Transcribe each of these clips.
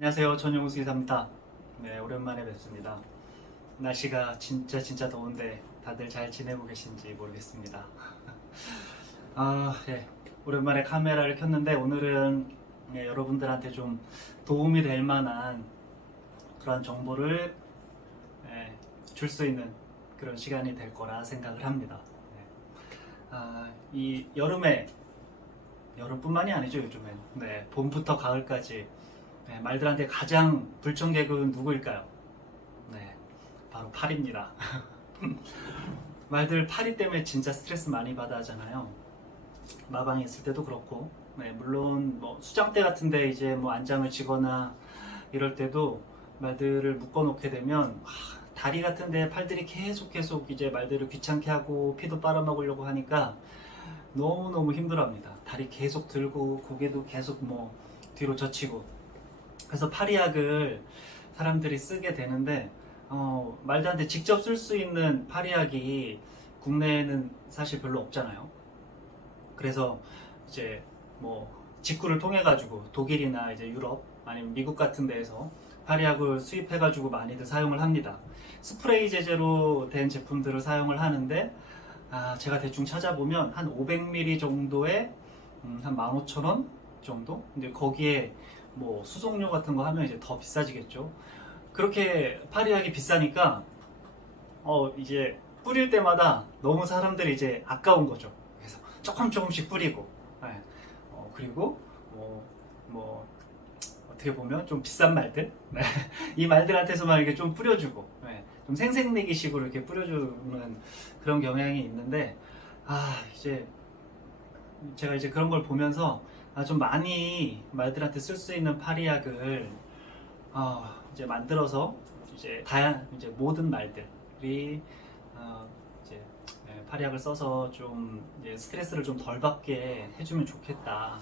안녕하세요. 전용수 기사입니다. 네, 오랜만에 뵙습니다. 날씨가 진짜 더운데 다들 잘 지내고 계신지 모르겠습니다. 예. 오랜만에 카메라를 켰는데 오늘은 여러분들한테 좀 도움이 될 만한 그런 정보를 줄 수 있는 그런 시간이 될 거라 생각을 합니다. 이 여름뿐만이 아니죠, 요즘엔. 네, 봄부터 가을까지 말들한테 가장 불청객은 누구일까요? 네, 바로 파리입니다. 말들 파리 때문에 진짜 스트레스 많이 받아 하잖아요. 마방에 있을 때도 그렇고, 물론 뭐 수장 때 같은데 이제 뭐 안장을 치거나 이럴 때도 말들을 묶어놓게 되면 다리 같은데 팔들이 계속 이제 말들을 귀찮게 하고 피도 빨아먹으려고 하니까 너무너무 힘들어합니다. 다리 계속 들고 고개도 계속 뭐 뒤로 젖히고. 그래서 파리약을 사람들이 쓰게 되는데 말들한테 직접 쓸 수 있는 파리약이 국내에는 사실 별로 없잖아요. 그래서 이제 뭐 직구를 통해 가지고 독일이나 이제 유럽 아니면 미국 같은 데에서 파리약을 수입해 가지고 많이들 사용을 합니다. 스프레이 제제로 된 제품들을 사용을 하는데 제가 대충 찾아보면 한 500ml 정도에 한 15,000원 정도? 근데 거기에 뭐 수송료 같은 거 하면 이제 더 비싸지겠죠. 그렇게 파리약이 비싸니까 이제 뿌릴 때마다 너무 사람들이 이제 아까운 거죠. 그래서 조금씩 뿌리고, 그리고 뭐 어떻게 보면 좀 비싼 말들, 이 말들한테서만 이렇게 좀 뿌려주고, 좀 생색내기식으로 이렇게 뿌려주는 그런 경향이 있는데, 이제 제가 이제 그런 걸 보면서 좀 많이 말들한테 쓸 수 있는 파리약을 이제 만들어서 이제 이제 모든 말들이 이제 파리약을 써서 좀 이제 스트레스를 좀 덜 받게 해주면 좋겠다,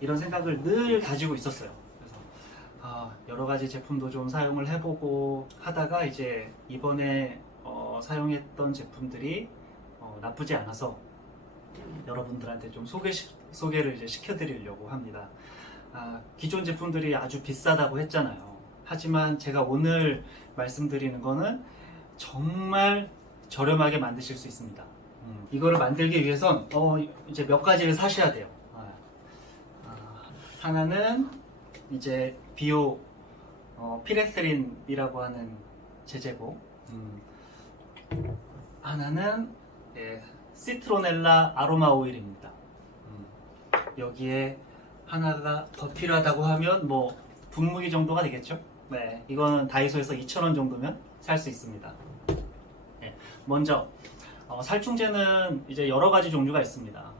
이런 생각을 늘 가지고 있었어요. 그래서 여러 가지 제품도 좀 사용을 해보고 하다가 이제 이번에 사용했던 제품들이 나쁘지 않아서 여러분들한테 좀 소개를 이제 시켜드리려고 합니다. 기존 제품들이 아주 비싸다고 했잖아요. 하지만 제가 오늘 말씀드리는 거는 정말 저렴하게 만드실 수 있습니다. 이거를 만들기 위해선 이제 몇 가지를 사셔야 돼요. 하나는 이제 비오 피레스린이라고 하는 제제고, 하나는 시트로넬라 아로마 오일입니다. 여기에 하나가 더 필요하다고 하면 뭐 분무기 정도가 되겠죠. 네, 이거는 다이소에서 2,000원 정도면 살 수 있습니다. 먼저 살충제는 이제 여러 가지 종류가 있습니다.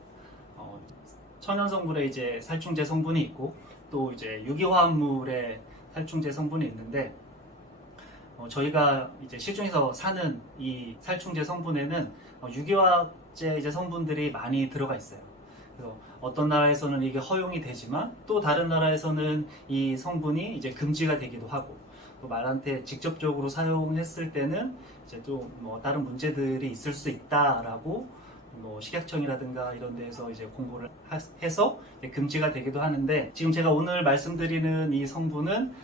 천연 성분의 이제 살충제 성분이 있고, 또 이제 유기화합물의 살충제 성분이 있는데, 저희가 이제 시중에서 사는 이 살충제 성분에는 유기화학제 이제 성분들이 많이 들어가 있어요. 그래서 어떤 나라에서는 이게 허용이 되지만 또 다른 나라에서는 이 성분이 이제 금지가 되기도 하고, 또 말한테 직접적으로 사용했을 때는 이제 또 뭐 다른 문제들이 있을 수 있다라고 뭐 식약청이라든가 이런 데에서 이제 공고를 해서 금지가 되기도 하는데, 지금 제가 오늘 말씀드리는 이 성분은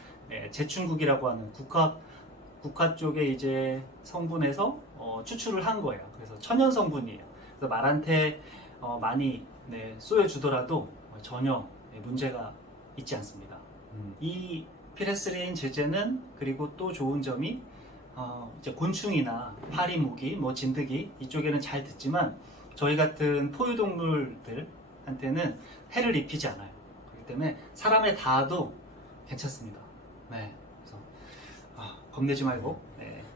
제춘국이라고 하는 국화 쪽에 이제 성분에서 추출을 한 거예요. 그래서 천연 성분이에요. 그래서 말한테 많이 쏘여주더라도 전혀 문제가 있지 않습니다. 이 피레스린 제제는 그리고 또 좋은 점이 이제 곤충이나 파리, 모기, 뭐 진드기 이쪽에는 잘 듣지만 저희 같은 포유동물들한테는 해를 입히지 않아요. 그렇기 때문에 사람에 닿아도 괜찮습니다. 그래서 겁내지 말고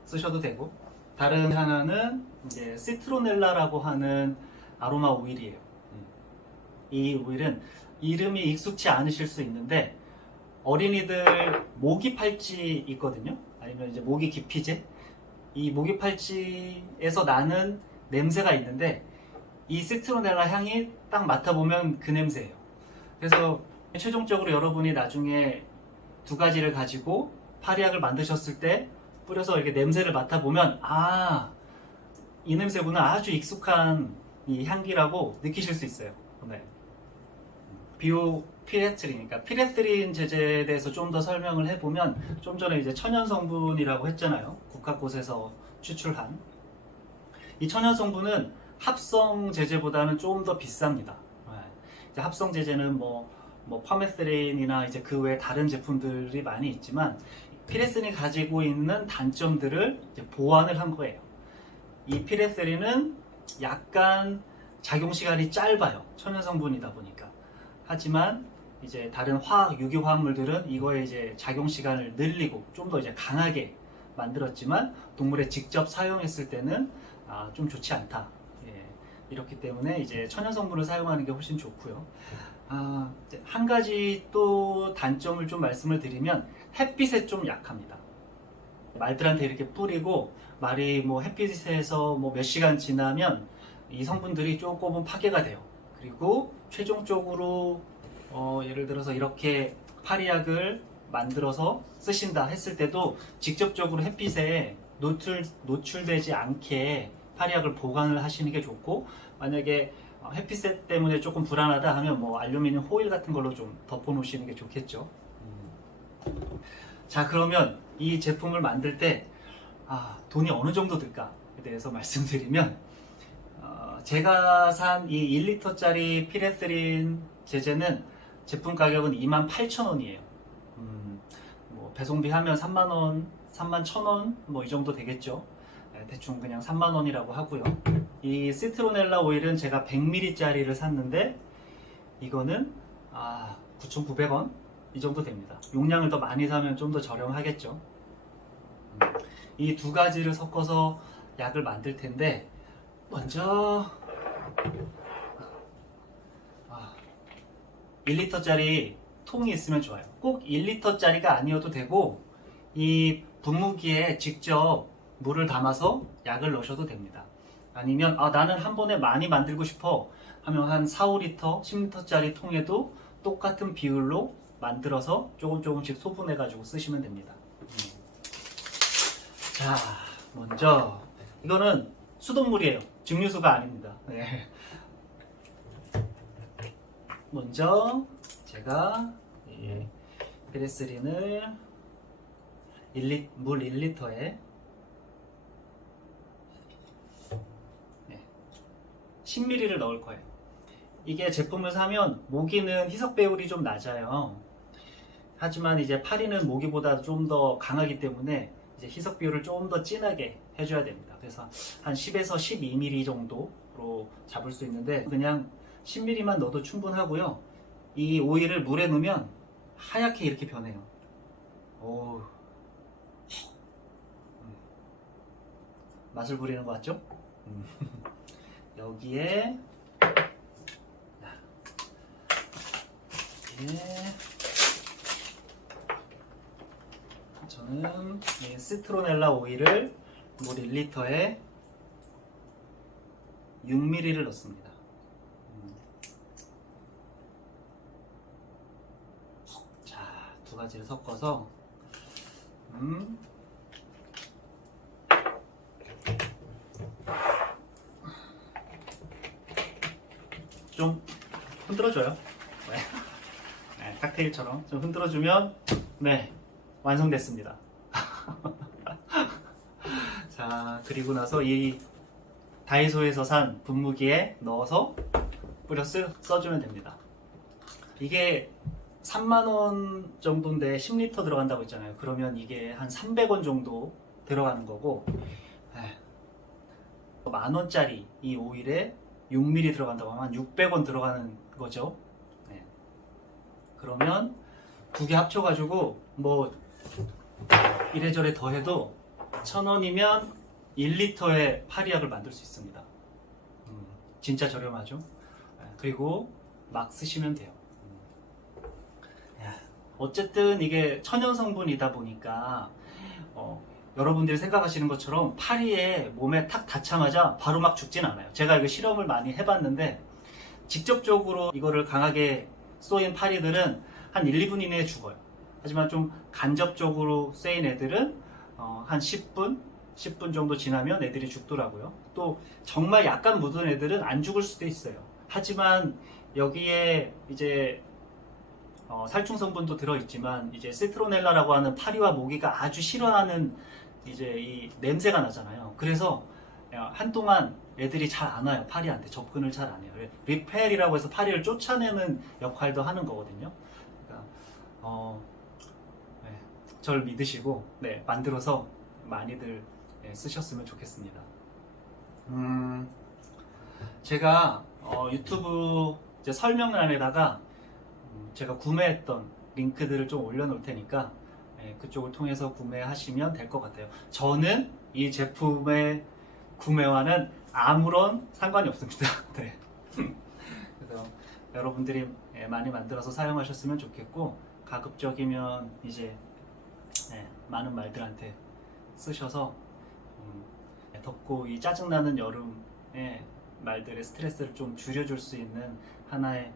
쓰셔도 되고, 다른 하나는 이제 시트로넬라라고 하는 아로마 오일이에요. 이 오일은 이름이 익숙치 않으실 수 있는데, 어린이들 모기 팔찌 있거든요. 아니면 이제 모기 기피제, 이 모기 팔찌에서 나는 냄새가 있는데 이 시트로넬라 향이 딱 맡아보면 그 냄새예요. 그래서 최종적으로 여러분이 나중에 두 가지를 가지고 파리약을 만드셨을 때 뿌려서 이렇게 냄새를 맡아보면 이 냄새구나, 아주 익숙한 이 향기라고 느끼실 수 있어요. 비오 그러니까 피레스린 제제에 대해서 좀 더 설명을 해보면, 좀 전에 이제 천연 성분이라고 했잖아요. 국화꽃에서 추출한 이 천연 성분은 합성 제제보다는 좀 더 비쌉니다. 이제 합성 제제는 뭐 파메스린이나 이제 그 외 다른 제품들이 많이 있지만, 피레스린이 가지고 있는 단점들을 이제 보완을 한 거예요. 이 피레스린은 약간 작용 시간이 짧아요. 천연 성분이다 보니까. 하지만 이제 다른 유기 화학물들은 이거에 이제 작용 시간을 늘리고 좀 더 이제 강하게 만들었지만, 동물에 직접 사용했을 때는 좀 좋지 않다. 이렇기 때문에 이제 천연 성분을 사용하는 게 훨씬 좋고요. 한 가지 또 단점을 좀 말씀을 드리면, 햇빛에 좀 약합니다. 말들한테 이렇게 뿌리고 말이 뭐 햇빛에서 뭐 몇 시간 지나면 이 성분들이 조금은 파괴가 돼요. 그리고 최종적으로 예를 들어서 이렇게 파리약을 만들어서 쓰신다 했을 때도 직접적으로 햇빛에 노출되지 않게 파리약을 보관을 하시는 게 좋고, 만약에 햇빛 때문에 조금 불안하다 하면 뭐 알루미늄 호일 같은 걸로 좀 덮어 놓으시는 게 좋겠죠. 자, 그러면 이 제품을 만들 때 돈이 어느 정도 들까에 대해서 말씀드리면, 제가 산 이 1리터짜리 피레스린 제제는 제품 가격은 28,000원이에요. 뭐 배송비 하면 3만원, 31,000원 뭐 이 정도 되겠죠. 대충 그냥 3만원이라고 하고요. 이 시트로넬라 오일은 제가 100ml짜리를 샀는데, 이거는 9,900원 이 정도 됩니다. 용량을 더 많이 사면 좀 더 저렴하겠죠. 이 두 가지를 섞어서 약을 만들 텐데, 먼저 1리터짜리 통이 있으면 좋아요. 꼭 1리터짜리가 아니어도 되고, 이 분무기에 직접 물을 담아서 약을 넣으셔도 됩니다. 아니면 나는 한 번에 많이 만들고 싶어 하면 한 4, 5리터, 10리터짜리 통에도 똑같은 비율로 만들어서 조금씩 소분해 가지고 쓰시면 됩니다. 자, 먼저 이거는 수돗물이에요. 증류수가 아닙니다. 네. 먼저 제가 피레스린을 물 1리터에 10ml를 넣을 거예요. 이게 제품을 사면 모기는 희석 배율이 좀 낮아요. 하지만 이제 파리는 모기보다 좀 더 강하기 때문에 이제 희석 비율을 좀 더 진하게 해줘야 됩니다. 그래서 한 10에서 12ml 정도로 잡을 수 있는데, 그냥 10ml만 넣어도 충분하고요. 이 오일을 물에 넣으면 하얗게 이렇게 변해요. 오, 맛을 부리는 것 같죠? 여기에 저는 이 시트로넬라 오일을 물 1리터에 6ml를 넣습니다. 자, 두 가지를 섞어서 좀 흔들어줘요. 네, 칵테일처럼 좀 흔들어주면 완성됐습니다. 자, 그리고 나서 이 다이소에서 산 분무기에 넣어서 뿌려 써주면 됩니다. 이게 3만원 정도인데 10리터 들어간다고 했잖아요. 그러면 이게 한 300원 정도 들어가는 거고, 만원짜리 이 오일에 6ml 들어간다고 하면 600원 들어가는 거죠. 그러면 두 개 합쳐가지고 뭐 이래저래 더해도 1,000원이면 1리터의 파리약을 만들 수 있습니다. 진짜 저렴하죠. 그리고 막 쓰시면 돼요. 어쨌든 이게 천연 성분이다 보니까 여러분들이 생각하시는 것처럼 파리에 몸에 탁 닿자마자 바로 막 죽진 않아요. 제가 이거 실험을 많이 해봤는데, 직접적으로 이거를 강하게 쏘인 파리들은 한 1, 2분 이내에 죽어요. 하지만 좀 간접적으로 쏘인 애들은 한 10분 정도 지나면 애들이 죽더라고요. 또 정말 약간 묻은 애들은 안 죽을 수도 있어요. 하지만 여기에 이제 살충 성분도 들어있지만 이제 시트로넬라라고 하는 파리와 모기가 아주 싫어하는 이제 이 냄새가 나잖아요. 그래서 한동안 애들이 잘 안 와요. 파리한테 접근을 잘 안 해요. 리펠이라고 해서 파리를 쫓아내는 역할도 하는 거거든요. 그러니까 네, 절 믿으시고 네, 만들어서 많이들 쓰셨으면 좋겠습니다. 제가 유튜브 이제 설명란에다가 제가 구매했던 링크들을 좀 올려놓을 테니까 그쪽을 통해서 구매하시면 될 것 같아요. 저는 이 제품의 구매와는 아무런 상관이 없습니다. 네. 그래서 여러분들이 많이 만들어서 사용하셨으면 좋겠고, 가급적이면 이제 많은 말들한테 쓰셔서 덥고 이 짜증나는 여름에 말들의 스트레스를 좀 줄여줄 수 있는 하나의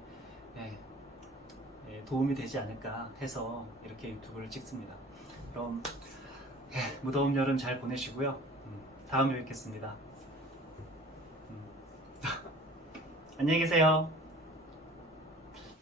도움이 되지 않을까 해서 이렇게 유튜브를 찍습니다. 그럼 무더운 여름 잘 보내시고요. 다음에 뵙겠습니다. 안녕히 계세요.